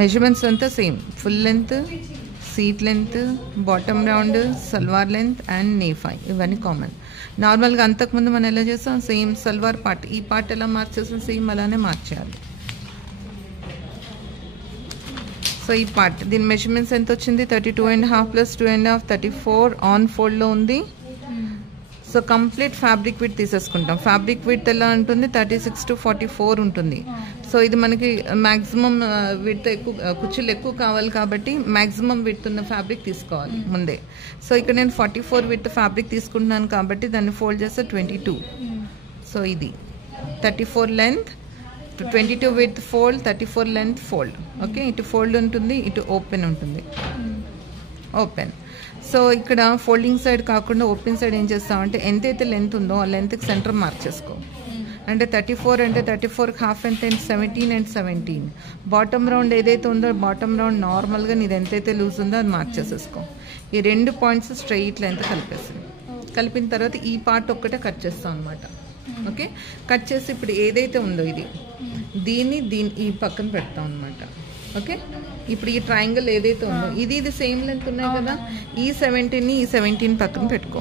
Measurements అంతా same, full length, seat length, bottom round, salwar length and నేఫై ఇవన్నీ common. నార్మల్గా అంతకుముందు మనం ఎలా చేస్తాం, సేమ్ సల్వార్ పార్ట్, ఈ పార్ట్ ఎలా మార్చేస్తాం సేమ్ అలానే మార్చేయాలి. సో ఈ పార్ట్ దీని మెజర్మెంట్స్ ఎంత వచ్చింది, 32.5 + 2.5 34 ఆన్ ఫోల్డ్లో ఉంది. సో కంప్లీట్ ఫ్యాబ్రిక్ విడ్త్ తీసేసుకుంటాం. ఫ్యాబ్రిక్ విడ్త్ ఎలా ఉంటుంది, 36 to 44 ఉంటుంది. సో ఇది మనకి మ్యాక్సిమం విడ్త్ ఎక్కువ, కుచ్చులు ఎక్కువ కావాలి కాబట్టి మ్యాక్సిమం విడ్త్ ఉన్న ఫ్యాబ్రిక్ తీసుకోవాలి ముందే. సో ఇక్కడ నేను 44 విడ్త్ ఫ్యాబ్రిక్ తీసుకుంటున్నాను కాబట్టి దాన్ని ఫోల్డ్ చేస్తే 22. సో ఇది 34 length, 22 width fold, 34 length fold. Okay, ఇటు ఫోల్డ్ ఉంటుంది, ఇటు ఓపెన్ ఉంటుంది. ఓపెన్. సో ఇక్కడ ఫోల్డింగ్ సైడ్ కాకుండా ఓపెన్ సైడ్ ఏం చేస్తామంటే ఎంతైతే లెంత్ ఉందో ఆ లెంత్కి సెంటర్ మార్క్ చేసుకో. అంటే 34 అంటే 34 హాఫ్ ఎంత, 17 and 17. బాటమ్ రౌండ్ ఏదైతే ఉందో బాటమ్ రౌండ్ నార్మల్గా నీది ఎంతైతే లూజ్ ఉందో అది మార్క్ చేసేసుకో. ఈ 2 పాయింట్స్ స్ట్రైట్ లెంత్ కలిపేసింది. కలిపిన తర్వాత ఈ పార్ట్ ఒక్కటే కట్ చేస్తాం అనమాట. ఓకే, కట్ చేసి ఇప్పుడు ఏదైతే ఉందో దీన్ని ఈ పక్కన పెడతాం అనమాట. ఓకే, ఇప్పుడు ఈ ట్రయాంగిల్ ఏదైతే ఉందో ఇది సేమ్ లెంత్ ఉన్నాయి కదా, ఈ 17ని ఈ 17 పక్కన పెట్టుకో.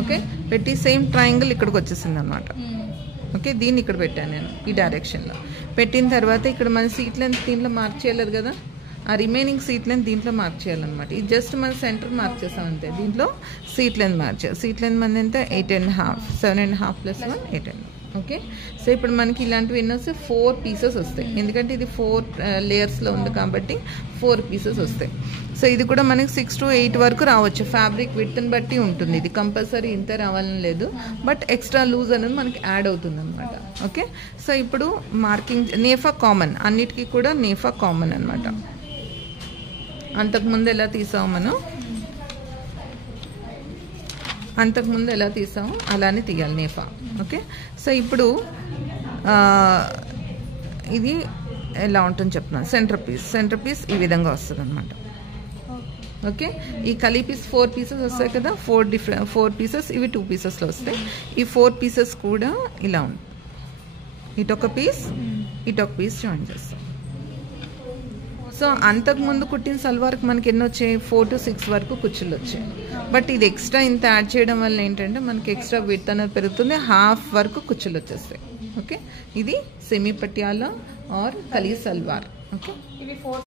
ఓకే, పెట్టి సేమ్ ట్రయాంగిల్ ఇక్కడికి వచ్చేసింది అనమాట. ఓకే, దీన్ని ఇక్కడ పెట్టాను నేను ఈ డైరెక్షన్లో. పెట్టిన తర్వాత ఇక్కడ మన సీట్ లెంత్ దీంట్లో మార్క్ చేయలేదు కదా, ఆ రిమైనింగ్ సీట్ లెంత్ దీంట్లో మార్క్ చేయాలన్నమాట. ఇది జస్ట్ మన సెంటర్ మార్క్ చేసాం అంతే. దీంట్లో సీట్ లెంత్ మార్క్ చేయాలి. సీట్ లెంత్ మన ఎంత, 8.5, 7.5 + 1 8.5. ఓకే, సో ఇప్పుడు మనకి ఇలాంటివి ఎన్ని వస్తాయి, 4 పీసెస్ వస్తాయి. ఎందుకంటే ఇది 4 లేయర్స్లో ఉంది కాబట్టి 4 పీసెస్ వస్తాయి. సో ఇది కూడా మనకి 6 to 8 వరకు రావచ్చు. ఫ్యాబ్రిక్ విడ్త్ని బట్టి ఉంటుంది. ఇది కంపల్సరీ ఇంత రావాలని లేదు, బట్ ఎక్స్ట్రా లూజ్ అనేది మనకి యాడ్ అవుతుంది అనమాట. ఓకే, సో ఇప్పుడు మార్కింగ్ నేఫా కామన్, అన్నిటికీ కూడా నేఫా కామన్ అనమాట. అంతకుముందు ఎలా తీసాము అలానే తీయాలి నేఫా. ఓకే, సో ఇప్పుడు ఇది ఎలా ఉంటుందని చెప్తున్నాను. సెంటర్ పీస్ ఈ విధంగా వస్తుంది అనమాట. ఓకే, ఈ కలీ పీస్ 4 పీసెస్ వస్తాయి కదా, 4 పీసెస్, ఇవి 2 పీసెస్లో వస్తాయి. ఈ 4 పీసెస్ కూడా ఇలా ఉంటుంది. ఇటొక పీస్ ఇటొక పీస్ జాయిన్ చేస్తాం. సో అంతకుముందు కుట్టిన సల్వార్కి మనకి ఎన్ని వచ్చాయి, 4 to 6 వరకు కుచ్చులు వచ్చాయి. బట్ ఇది ఎక్స్ట్రా ఇంత యాడ్ చేయడం వల్ల ఏంటంటే మనకి ఎక్స్ట్రా విడ్త్ అనేది పెరుగుతుంది, హాఫ్ వరకు కుచ్చులు వచ్చేస్తాయి. ఓకే, ఇది semi Patiala or kali salwar. Okay,